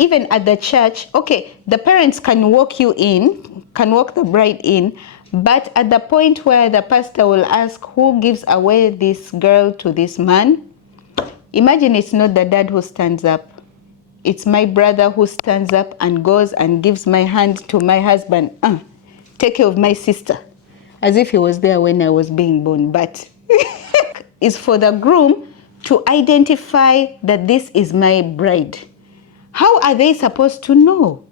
even at the church, okay, the parents can walk the bride in, but at the point where the pastor will ask who gives away this girl to this man, imagine it's not the dad who stands up. It's my brother who stands up and goes and gives my hand to my husband. Take care of my sister. As if he was there when I was being born. But it's for the groom to identify that this is my bride. How are they supposed to know?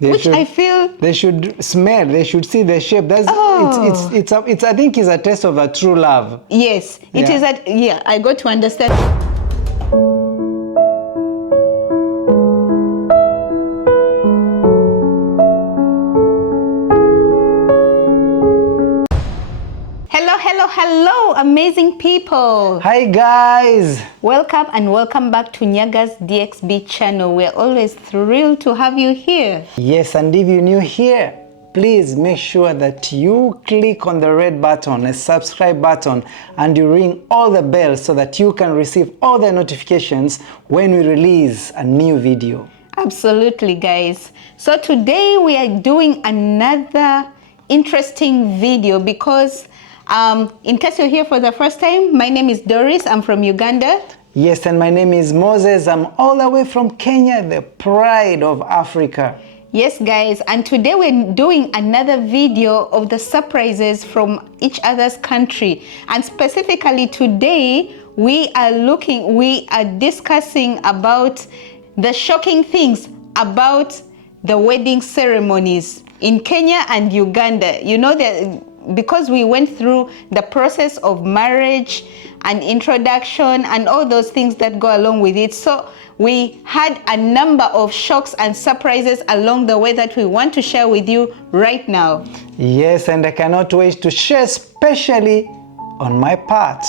I feel they should smell. They should see the shape. It's I think it's a test of a true love. Yes, it is. I got to understand. Hello, amazing people. Hi guys. Welcome and welcome back to Nyaga's DXB channel. We're always thrilled to have you here. Yes, and if you're new here, please make sure that you click on the red button, the subscribe button, and you ring all the bells so that you can receive all the notifications when we release a new video. Absolutely, guys. So today we are doing another interesting video because in case you're here for the first time, my name is Doris. I'm from Uganda. Yes, and my name is Moses. I'm all the way from Kenya, the pride of Africa. Yes, guys, and today we're doing another video of the surprises from each other's country. And specifically today, we are discussing about the shocking things about the wedding ceremonies in Kenya and Uganda. You know that because we went through the process of marriage and introduction and all those things that go along with it. So we had a number of shocks and surprises along the way that we want to share with you right now. Yes, and I cannot wait to share, especially on my part.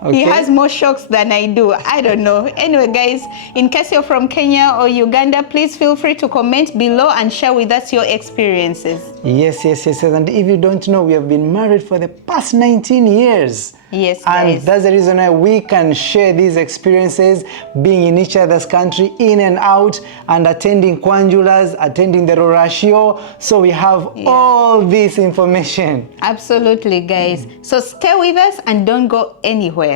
Okay. He has more shocks than I do. I don't know. Anyway, guys, in case you're from Kenya or Uganda, please feel free to comment below and share with us your experiences. Yes. And if you don't know, we have been married for the past 19 years. Yes, guys. And that's the reason why we can share these experiences, being in each other's country, in and out, and attending Kwanjulas, attending the Ruracio. So we have all this information. Absolutely, guys. So stay with us and don't go anywhere.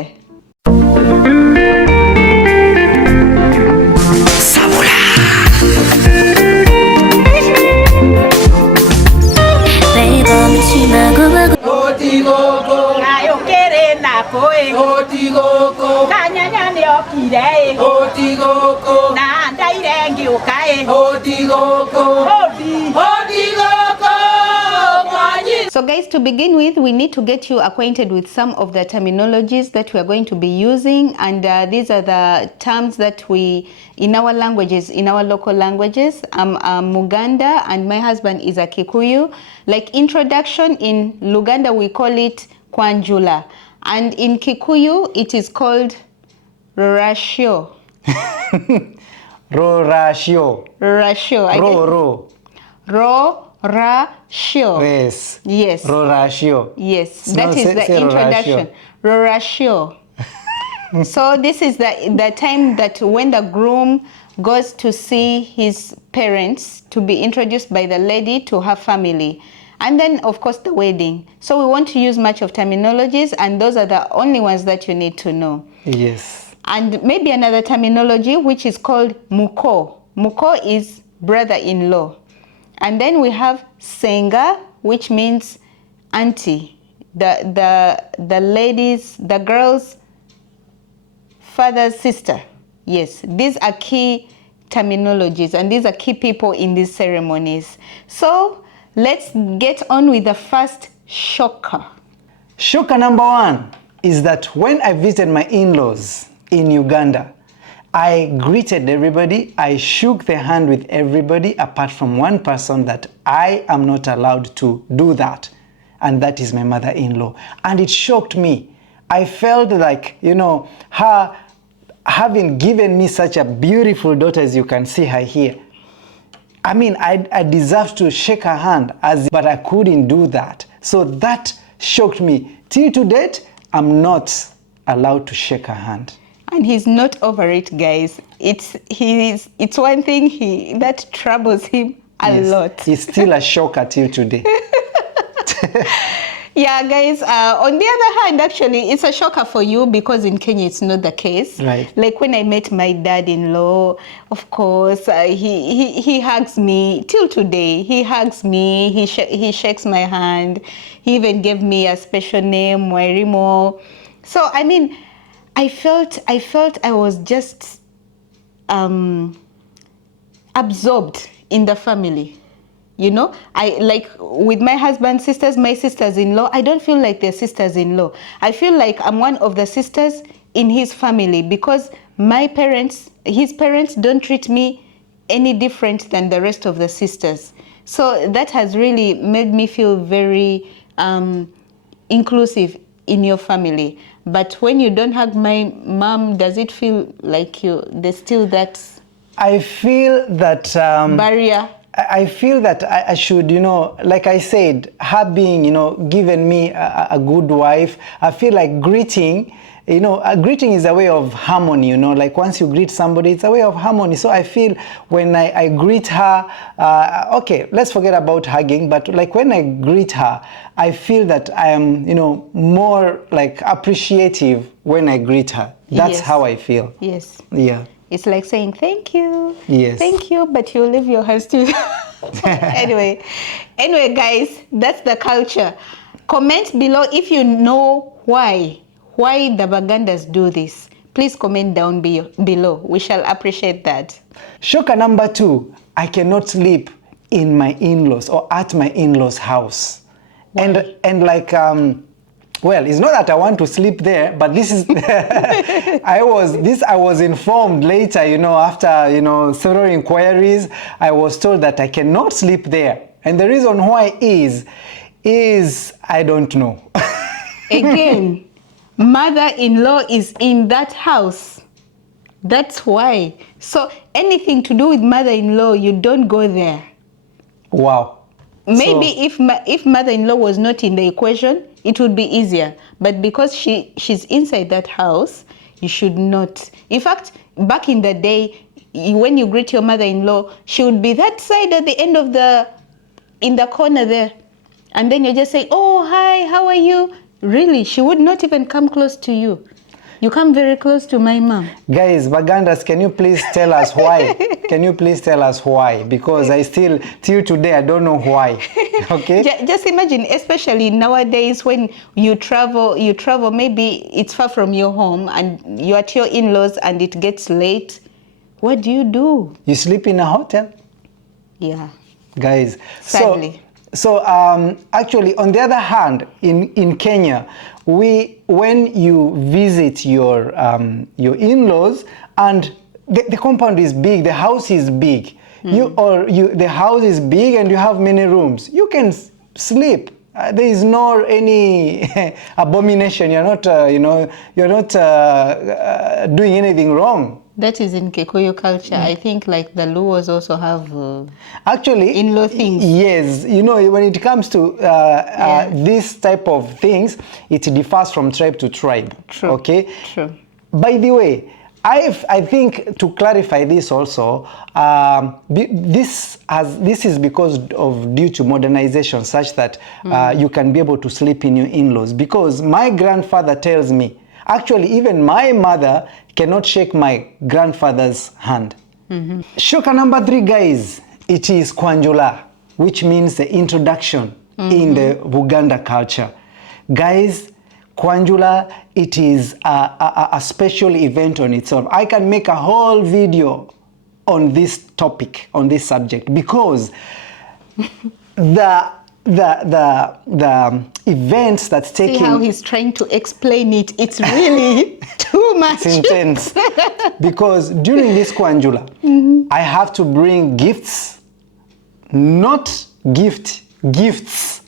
So guys, to begin with, we need to get you acquainted with some of the terminologies that we are going to be using, and these are the terms that we, in our languages, in our local languages. I'm Muganda and my husband is a Kikuyu. Like introduction, in Luganda we call it Kwanjula, and in Kikuyu it is called Ruracio. Ruracio. Ruracio. Ruracio. Yes. Yes. Ruracio. Yes. That is the introduction. Ruracio. So this is the time that when the groom goes to see his parents to be introduced by the lady to her family. And then, of course, the wedding. So we want to use much of terminologies, and those are the only ones that you need to know. Yes. And maybe another terminology, which is called muko. Muko is brother-in-law. And then we have senga, which means auntie. The ladies, the girl's father's sister. Yes, these are key terminologies, and these are key people in these ceremonies. So let's get on with the first shocker. Shocker number one is that when I visited my in-laws in Uganda, I greeted everybody, I shook the hand with everybody apart from one person that I am not allowed to do that, and that is my mother-in-law. And it shocked me. I felt like, her having given me such a beautiful daughter, as you can see her here. I mean, I deserved to shake her hand, but I couldn't do that. So that shocked me. Till to date, I'm not allowed to shake her hand. And he's not over it, guys. It's one thing that troubles him a lot. It's still a shocker till today. Yeah, guys, on the other hand, actually, it's a shocker for you because in Kenya, it's not the case. Right. Like when I met my dad-in-law, of course, he hugs me till today. He hugs me, he shakes my hand. He even gave me a special name, Wairimo. So, I mean, I felt I was just absorbed in the family. You know, I like with my husband's sisters, my sisters-in-law, I don't feel like they're sisters-in-law. I feel like I'm one of the sisters in his family because his parents don't treat me any different than the rest of the sisters. So that has really made me feel very inclusive in your family. But when you don't hug my mom, does it feel like there's still that I feel that barrier? I feel that I should, like I said, her being, given me a good wife, I feel like greeting, a greeting is a way of harmony, like once you greet somebody, it's a way of harmony. So I feel when I greet her, okay, let's forget about hugging, but like when I greet her, I feel that I am, more like appreciative when I greet her. That's how I feel. Yes. Yeah. It's like saying thank you. Yes. Thank you, but you leave your hands to anyway, guys, that's the culture. Comment below if you know why the Bagandas do this. Please comment down below. We shall appreciate that. Shocker number 2, I cannot sleep in my in-laws or at my in-laws' house. Why? And like well, it's not that I want to sleep there, but this is I was informed later, after several inquiries, I was told that I cannot sleep there. And the reason why is I don't know. Again, mother-in-law is in that house. That's why. So anything to do with mother-in-law, you don't go there. Wow. Maybe if mother-in-law was not in the equation, it would be easier. But because she's inside that house, you should not. In fact, back in the day, when you greet your mother-in-law, she would be that side at the end of in the corner there. And then you just say, oh, hi, how are you? Really, she would not even come close to you. You come very close to my mom. Guys, Bagandas, can you please tell us why? Can you please tell us why? Because I still, till today, I don't know why. Okay? Just imagine, especially nowadays when you travel, maybe it's far from your home and you're at your in-laws and it gets late. What do? You sleep in a hotel? Yeah. Guys. Sadly. So actually, on the other hand, in Kenya, when you visit your in-laws and the compound is big, the house is big, the house is big and you have many rooms, you can sleep. There is no any abomination. You're not doing anything wrong. That is in Kikuyu culture. I think like the Luos also have actually in-law things. Yes, when it comes to this type of things, it differs from tribe to tribe. True. Okay. True. By the way, I think to clarify this also, this is because of due to modernization, such that you can be able to sleep in your in-laws. Because my grandfather tells me, actually, even my mother cannot shake my grandfather's hand. Shocker number 3, guys, it is Kwanjula, which means the introduction in the Uganda culture. Guys, Kwanjula, it is a special event on itself. I can make a whole video on this topic, on this subject, because the events that's taking... See how he's trying to explain it. It's really too much. It's intense. Because during this Kwanjula, I have to bring gifts, not gifts,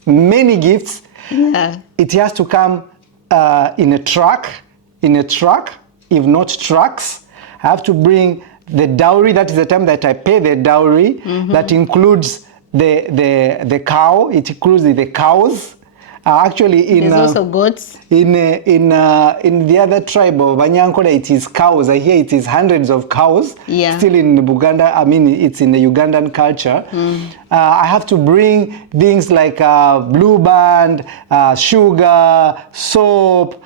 many gifts. Yeah. It has to come in a truck, if not trucks. I have to bring the dowry. That is the time that I pay the dowry. That includes the cow. It includes the cows. Actually, in There's also goats. in the other tribe of Banyankole, it is cows. I hear it is hundreds of cows. Yeah. Still in Buganda, I mean, it's in the Ugandan culture. I have to bring things like blue band, sugar, soap.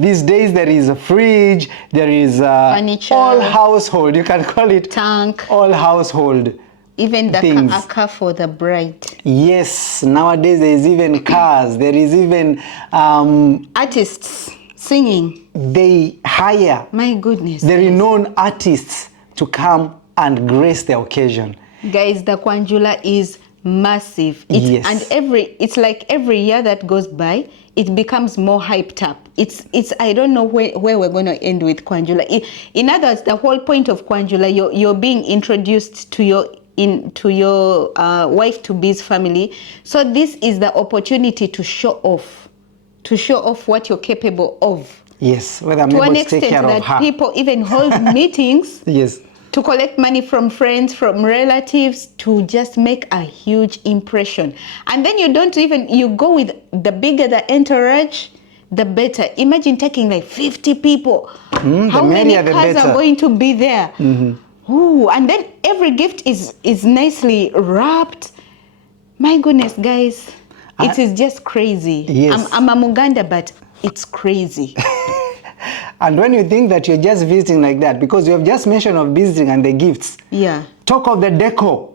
These days there is a fridge, there is Furniture. all household. You can call it Tank. all household. Even the things. car for the bride. Yes, nowadays there is even cars. There is even Artists singing. they hire My goodness. the renowned artists to come and grace the occasion. Guys, the Kwanjula is massive. Yes. And it's like every year that goes by, it becomes more hyped up. It's I don't know where we're going to end with Kwanjula. In other words, the whole point of Kwanjula, you're being introduced to your wife to be's family. So this is the opportunity to show off what you're capable of. Yes, whether I'm To an able to take extent care of that her. people even hold meetings Yes. to collect money from friends, from relatives, to just make a huge impression. And then you go with the bigger the entourage, the better. Imagine taking like 50 people. How many merrier, the cars better. are going to be there? Ooh, and then every gift is nicely wrapped. My goodness, guys, it is just crazy. Yes. I'm a Muganda, but it's crazy. And when you think that you're just visiting like that, because you have just mentioned of visiting and the gifts, Yeah. talk of the decor.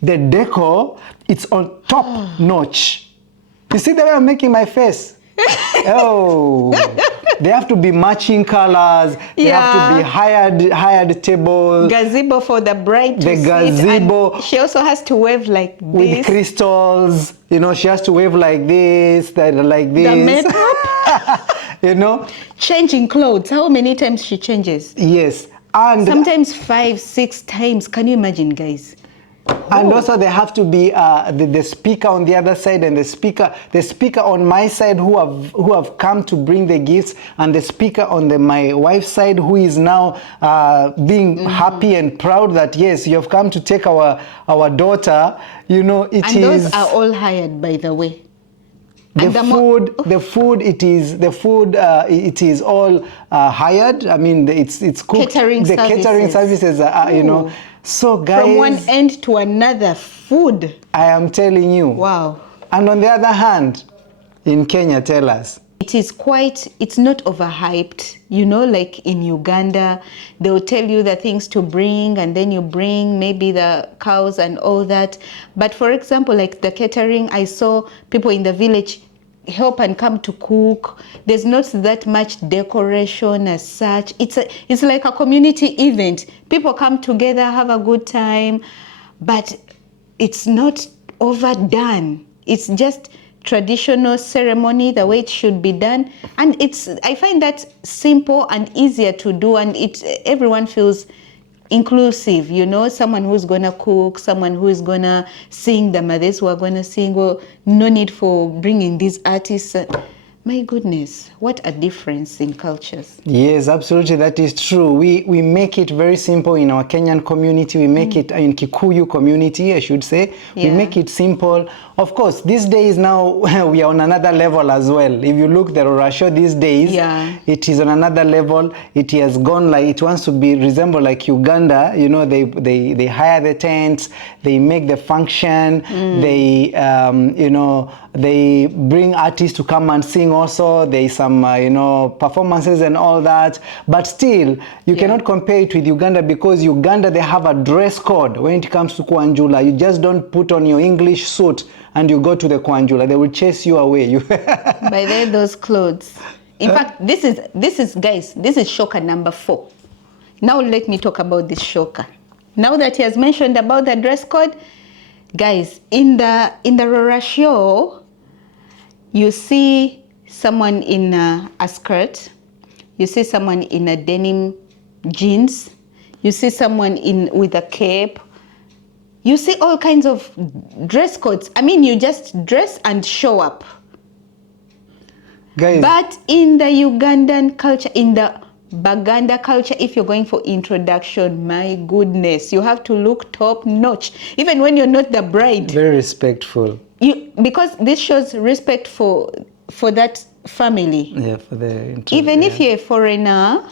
The decor, it's on top notch. You see the way I'm making my face? Oh, they have to be matching colors. They have to be hired tables. Gazebo for the bride to The sit, gazebo. and she also has to wave like With this. crystals, she has to wave like this, like this. The makeup. Changing clothes. How many times she changes? Yes, and Sometimes 5-6 times. Can you imagine, guys? And also there have to be the speaker on the other side, and the speaker on my side who have come to bring the gifts, and the speaker on my wife's side who is now being happy and proud that yes, you have come to take our daughter. Those are all hired, by the way. The food, it is all hired. I mean, it's cooked. Catering Catering services are. So guys, from one end to another, food. I am telling you. Wow. And on the other hand, in Kenya, tell us. It's not overhyped. Like in Uganda, they'll tell you the things to bring, and then you bring maybe the cows and all that. But for example, like the catering, I saw people in the village help and come to cook. There's not that much decoration as such. It's like a community event. People come together, have a good time, but it's not overdone. It's just traditional ceremony, the way it should be done. And I find that simple and easier to do, and everyone feels inclusive, someone who's gonna cook, someone who is gonna sing, the mothers who are gonna sing. Well, no need for bringing these artists. My goodness, what a difference in cultures. Yes, absolutely, that is true. We make it very simple in our Kenyan community. We make it in Kikuyu community, I should say. We make it simple. Of course, these days now we are on another level as well. If you look the Ruracio these days, it is on another level. It has gone it wants to resemble like Uganda. They hire the tents, they make the function, they they bring artists to come and sing also. There is some performances and all that. But still, you cannot compare it with Uganda, because Uganda, they have a dress code when it comes to Kwanjula. You just don't put on your English suit and you go to the Kwanjula. They will chase you away. By then, those clothes. In fact, this is guys, this is shocker number 4. Now let me talk about this shocker. Now that he has mentioned about the dress code, guys, in the Ruracio, you see someone in a skirt, you see someone in a denim jeans, you see someone with a cape. You see all kinds of dress codes. I mean, you just dress and show up. Guys. But in the Ugandan culture, in the Baganda culture, if you're going for introduction, my goodness, you have to look top notch. Even when you're not the bride. Very respectful. because this shows respect for that family. Yeah, for the Even if you're a foreigner,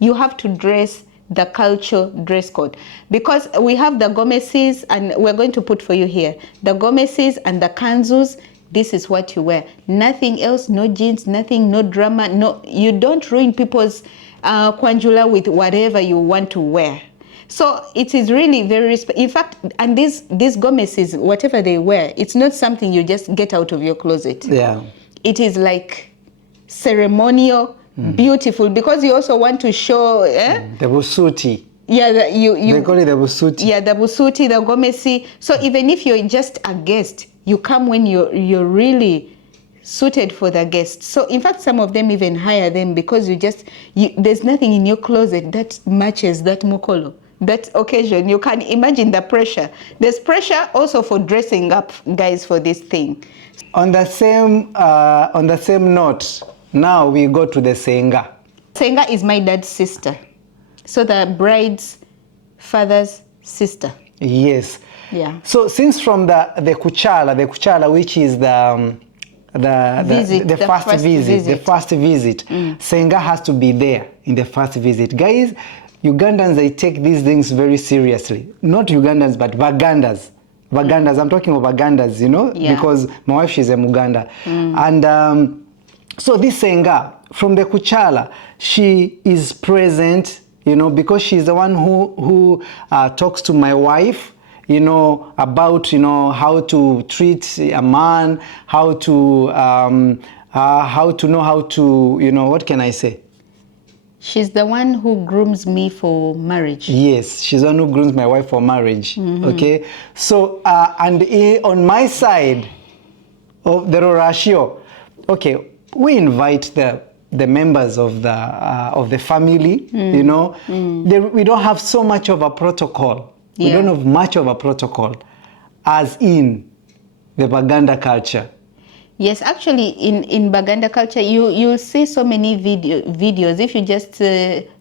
you have to dress the culture dress code, because we have the gomeses, and we're going to put for you here the gomeses and the kanzus. This is what you wear, nothing else. No jeans, nothing, no drama, no, you don't ruin people's Kwanjula with whatever you want to wear. So it is really very, in fact, and these gomeses, whatever they wear, it's not something you just get out of your closet. Yeah, it is like ceremonial, beautiful, because you also want to show the busuti. Yeah, they call it the busuti. Yeah, the busuti, the gomesi. So even if you're just a guest, you come when you're really suited for the guest. So in fact, some of them even hire them, because there's nothing in your closet that matches that mukolo, that occasion. You can imagine the pressure. There's pressure also for dressing up, guys, for this thing. On the same note, now we go to the senga. Senga is my dad's sister, so the bride's father's sister. Yes. Yeah. So since from the kuchala, which is the first visit, senga has to be there in the first visit. Guys, Ugandans, they take these things very seriously. Not Ugandans, but Bagandas. I'm talking about Bagandas, because my wife, she's a Muganda. And so this senga, from the kuchala, she is present, because she's the one who talks to my wife, about, how to treat a man, how to know how to, what can I say? She's the one who grooms me for marriage. Yes, she's the one who grooms my wife for marriage. Okay, so on my side of the Ruracio, okay, we invite the members of the family. We don't have so much of a protocol. We don't have much of a protocol as in the Baganda culture. Yes, actually, in Baganda culture, you'll see so many videos. If you just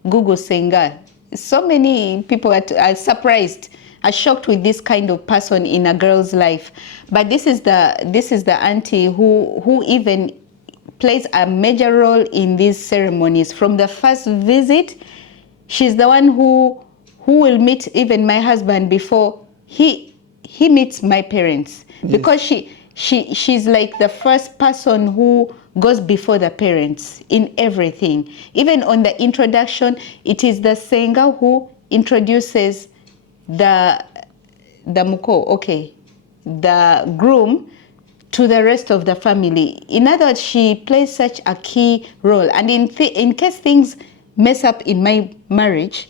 Google Senga, so many people are surprised, are shocked with this kind of person in a girl's life. But this is the auntie who even plays a major role in these ceremonies. From the first visit, she's the one who will meet even my husband before he meets my parents. Yes. Because she's like the first person who goes before the parents in everything. Even on the introduction, it is the senga who introduces the muko, the groom, to the rest of the family. In other words, she plays such a key role. And in case things mess up in my marriage,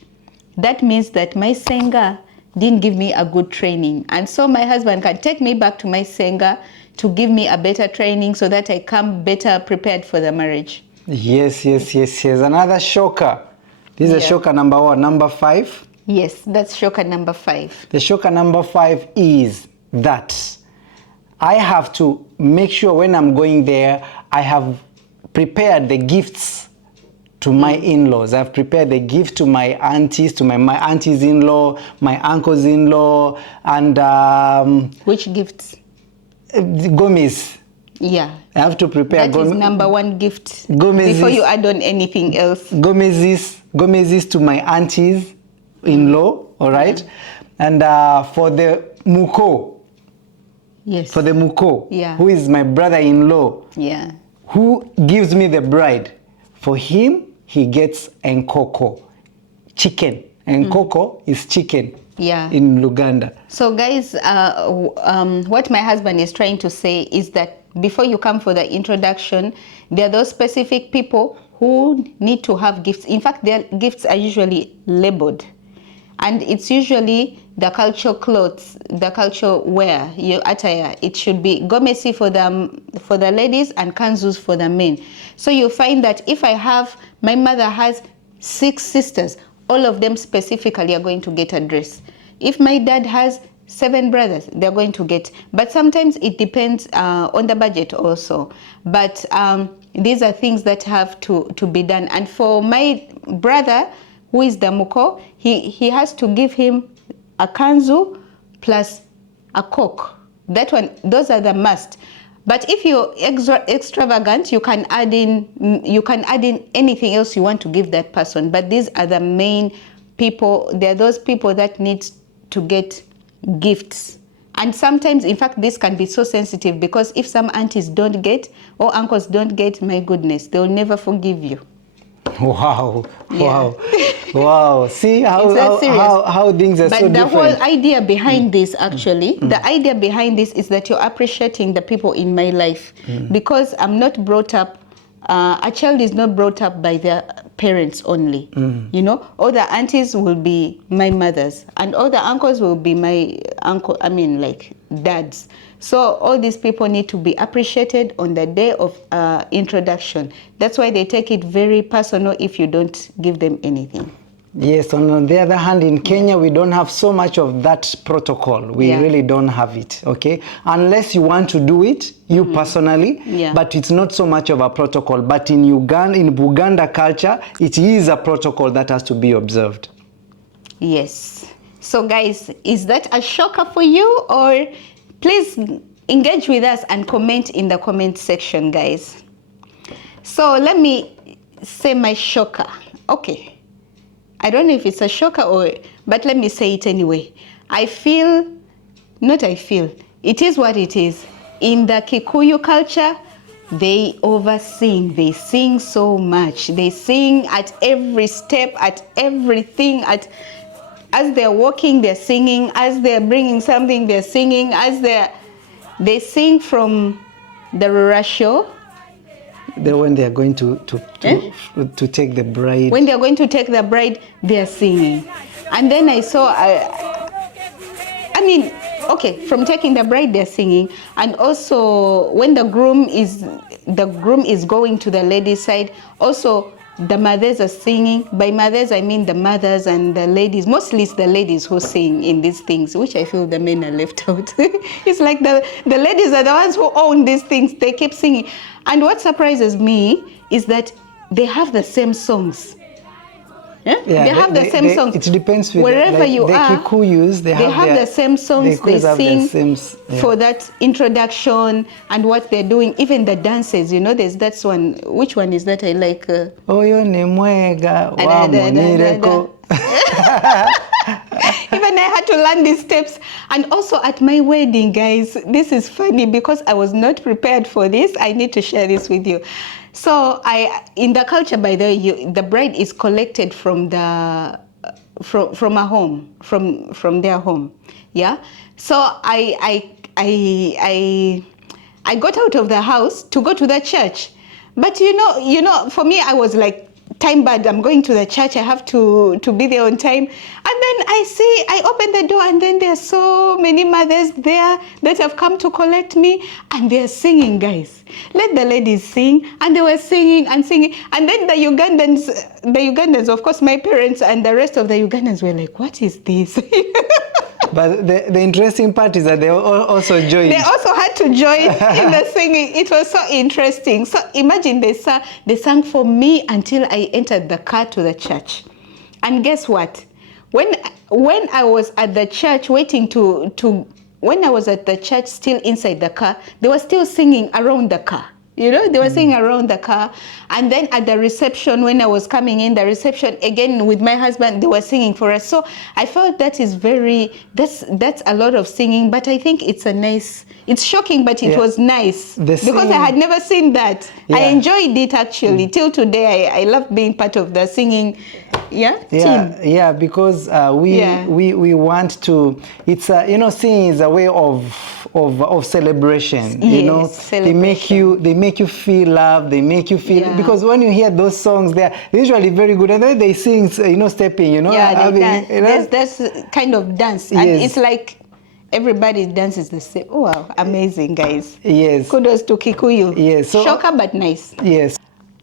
that means that my senga didn't give me a good training. And so my husband can take me back to my senga to give me a better training, so that I come better prepared for the marriage. Yes. Another shocker. This is shocker number what? Number 5? Yes, that's shocker number 5. The shocker number 5 is that I have to make sure when I'm going there, I have prepared the gifts to my in-laws. I've prepared the gift to my aunties, to my aunties in-law, my uncles in-law, and which gifts? Gomes. Yeah. I have to prepare. That is number 1 gift. Gomez's, before you add on anything else. Gomez's to my aunties in-law, all right? And for the muko. Yes. For the muko. Yeah. Who is my brother-in-law. Yeah. Who gives me the bride. For him, he gets enkoko, chicken. Enkoko is chicken in Luganda. So guys, what my husband is trying to say is that before you come for the introduction, there are those specific people who need to have gifts. In fact, their gifts are usually labeled. And it's usually the cultural clothes, the cultural wear, your attire. It should be gomesi for the ladies and kanzus for the men. So you find that if my mother has 6 sisters, all of them specifically are going to get a dress. If my dad has 7 brothers, they're going to get. But sometimes it depends on the budget also. But these are things that have to be done. And for my brother, who is the muko, he has to give him a kanzu plus a coke. That one, those are the must. But if you're extravagant, you can add in anything else you want to give that person. But these are the main people. They're those people that need to get gifts. And sometimes, in fact, this can be so sensitive, because if some aunties don't get or uncles don't get, my goodness, they'll never forgive you. Wow, Yeah. wow, wow. See how things are but so the different. whole idea behind this, actually, the idea behind this is that you're appreciating the people in my life. Because I'm not brought up, a child is not brought up by their parents only. You know, all the aunties will be my mothers, and all the uncles will be my dads. So all these people need to be appreciated on the day of introduction. That's why they take it very personal if you don't give them anything. Yes, on the other hand, in Kenya, we don't have so much of that protocol. We really don't have it, okay? Unless you want to do it, you personally, but it's not so much of a protocol. But in Uganda culture, it is a protocol that has to be observed. Yes. So guys, is that a shocker for you? Or please engage with us and comment in the comment section, guys. So let me say my shocker. Okay. I don't know if it's a shocker but let me say it anyway. It is what it is. In the Kikuyu culture, they oversing. They sing so much. They sing at every step, at everything. As they're walking, they're singing. As they're bringing something, they're singing. They sing from the Ruracio. When they are going to take the bride. When they are going to take the bride, they are singing. And then I saw, from taking the bride, they're singing. And also, when the groom is going to the lady's side, also the mothers are singing. By mothers, I mean the mothers and the ladies. Mostly it's the ladies who sing in these things, which I feel the men are left out. It's like the ladies are the ones who own these things. They keep singing. And what surprises me is that they have the same songs. Yeah? They have the same songs. It depends with wherever you the are. Kikuyus, they have the same songs. They sing for that introduction and what they're doing. Even the dances, that's one. Which one is that I like? Oyo ni mwega wa munireko. Even I had to learn these steps. And also at my wedding, guys, this is funny because I was not prepared for this. I need to share this with you. So in the culture, by the way, the bride is collected from a home, from their home. Yeah. So I got out of the house to go to the church. But for me, I was like, time bad, I'm going to the church, I have to be there on time. And then I open the door, and then there are so many mothers there that have come to collect me, and they're singing, guys. Let the ladies sing. And they were singing and singing. And then the Ugandans, of course, my parents and the rest of the Ugandans were like, what is this? But the interesting part is that they also joined. They also had to join in the singing. It was so interesting. So imagine they sang for me until I entered the car to the church. And guess what? When I was at the church waiting when I was at the church still inside the car, they were still singing around the car. They were singing around the car. And then at the reception, when I was coming in, the reception again with my husband, they were singing for us. So I felt that's a lot of singing, but I think it's shocking, but it was nice because I had never seen that. I enjoyed it actually. Till today, I love being part of the singing team. Yeah, because we want to, it's singing is a way of celebration. Celebration. They make you feel love. They make you feel because when you hear those songs, they're usually very good, and then they sing, stepping. There's kind of dance, and it's like everybody dances the same. Oh, wow, amazing, guys. Yes. Kudos to Kikuyu. Yes. So, shocker, but nice. Yes.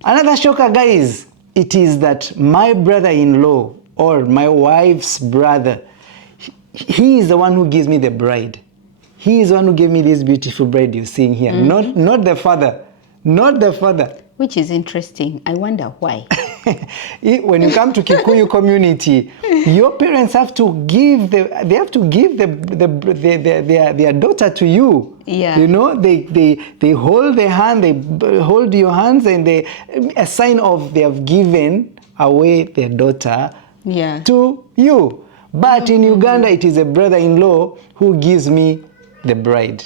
Another shocker, guys, it is that my brother-in-law or my wife's brother, he is the one who gives me the bride. He is the one who gave me this beautiful bride you're seeing here. Not the father. Not the father. Which is interesting. I wonder why. When you come to Kikuyu community, your parents have to give their daughter to you. Yeah. You know, they hold their hand, they hold your hands, and a sign of they have given away their daughter to you. But in Uganda, it is a brother-in-law who gives me the bride.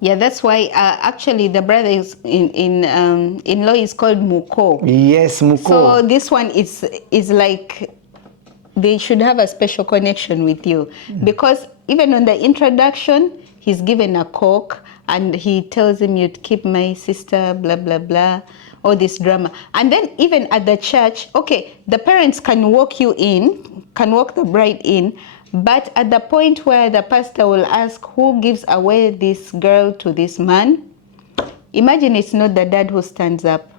Yeah, that's why actually the brother is in law is called Muko. Yes, Muko. So this one is like they should have a special connection with you, because even on the introduction, he's given a coke and he tells him, "You keep my sister, blah blah blah," all this drama. And then even at the church, okay, the parents can walk the bride in. But at the point where the pastor will ask who gives away this girl to this man, imagine it's not the dad who stands up.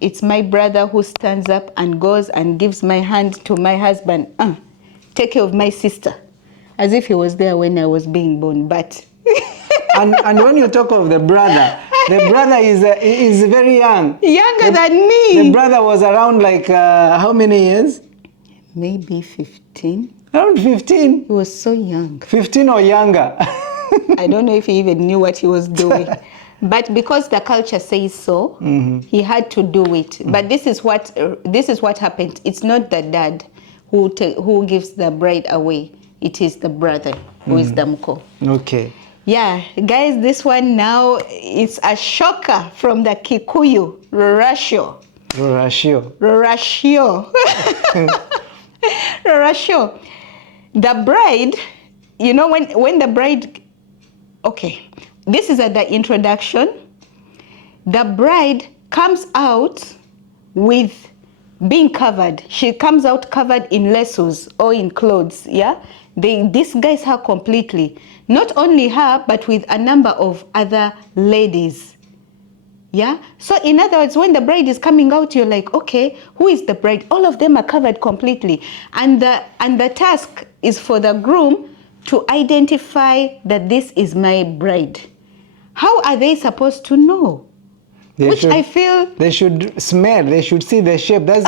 It's my brother who stands up and goes and gives my hand to my husband. Take care of my sister. As if he was there when I was being born. But and when you talk of the brother is very young. Younger than me. The brother was around like how many years? Maybe 15. Around 15? He was so young. 15 or younger. I don't know if he even knew what he was doing. But because the culture says so, he had to do it. But this is what happened. It's not the dad who gives the bride away. It is the brother who is the mko. Okay. Yeah, guys, this one now is a shocker from the Kikuyu, Ruracio. Ruracio. The bride, you know, when the bride, okay, this is at the introduction. The bride comes out with being covered. She comes out covered in lesos or in clothes, yeah? They disguise her completely. Not only her, but with a number of other ladies. Yeah. So in other words, when the bride is coming out, you're like, okay, who is the bride? All of them are covered completely. And the task is for the groom to identify that this is my bride. How are they supposed to know? I feel they should smell, they should see the shape. That's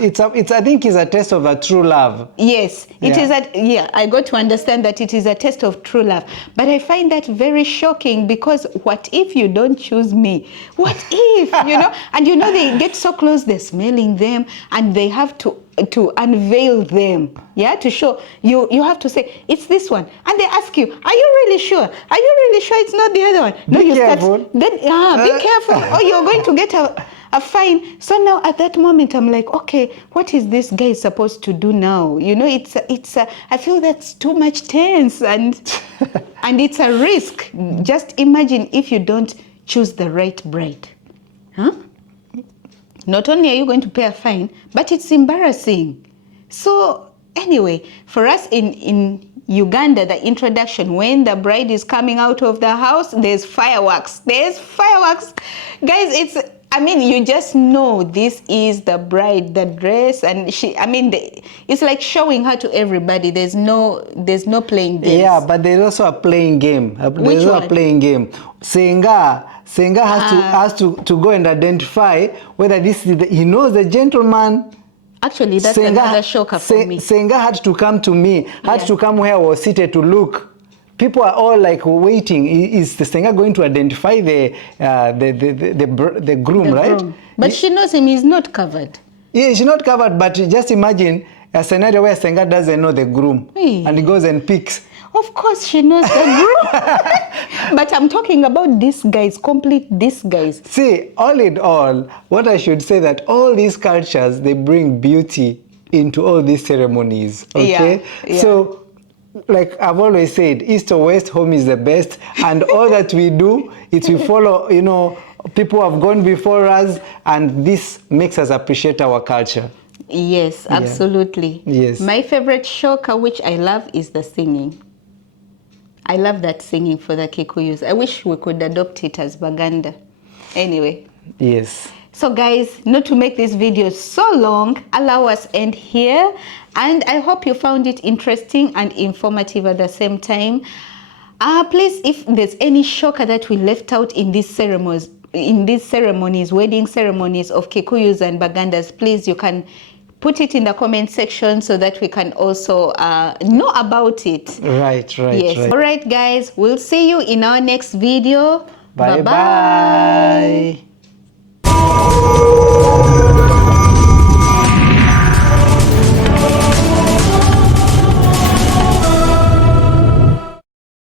it's I think it's a test of a true love. Yes, it is I got to understand that it is a test of true love. But I find that very shocking, because what if you don't choose me? What if, you know? And you know, they get so close, they're smelling them, and they have to unveil them, to show you have to say it's this one, and they ask you, are you really sure it's not the other one? No, be careful. Be careful, or you're going to get a fine. So now at that moment I'm like, okay, what is this guy supposed to do now? You know, I feel that's too much tense, and and it's a risk. Just imagine if you don't choose the right bride, Not only are you going to pay a fine, but it's embarrassing. So anyway, for us in Uganda, the introduction, when the bride is coming out of the house, there's fireworks. Guys, you just know this is the bride, the dress, and it's like showing her to everybody. There's no playing games. Yeah, but there's also a playing game. Which one? A playing game. Senga has to go and identify whether this is he knows the gentleman. Actually, that's another shocker for me. Senga had to come to me, to come where I was seated to look. People are all like waiting. Is the Senga going to identify the groom, right? Groom. But she knows him, he's not covered. Yeah, she's not covered, but just imagine a scenario where Senga doesn't know the groom, and he goes and picks. Of course she knows the groom. But I'm talking about complete disguise. See, all in all, what I should say that all these cultures, they bring beauty into all these ceremonies, okay? Yeah. So, like I've always said, east or west, home is the best. And all that we do, we follow, people have gone before us, and this makes us appreciate our culture. Yes, absolutely. Yes. My favorite shoka, which I love, is the singing. I love that singing for the Kikuyus. I wish we could adopt it as Baganda. Anyway. Yes. So guys, not to make this video so long, allow us end here. And I hope you found it interesting and informative at the same time. Please, if there's any shocker that we left out in these ceremonies, in these ceremonies, wedding ceremonies of Kikuyus and Bagandas, please, you can put it in the comment section so that we can also know about it. Right. Yes. All right, guys, we'll see you in our next video. Bye bye.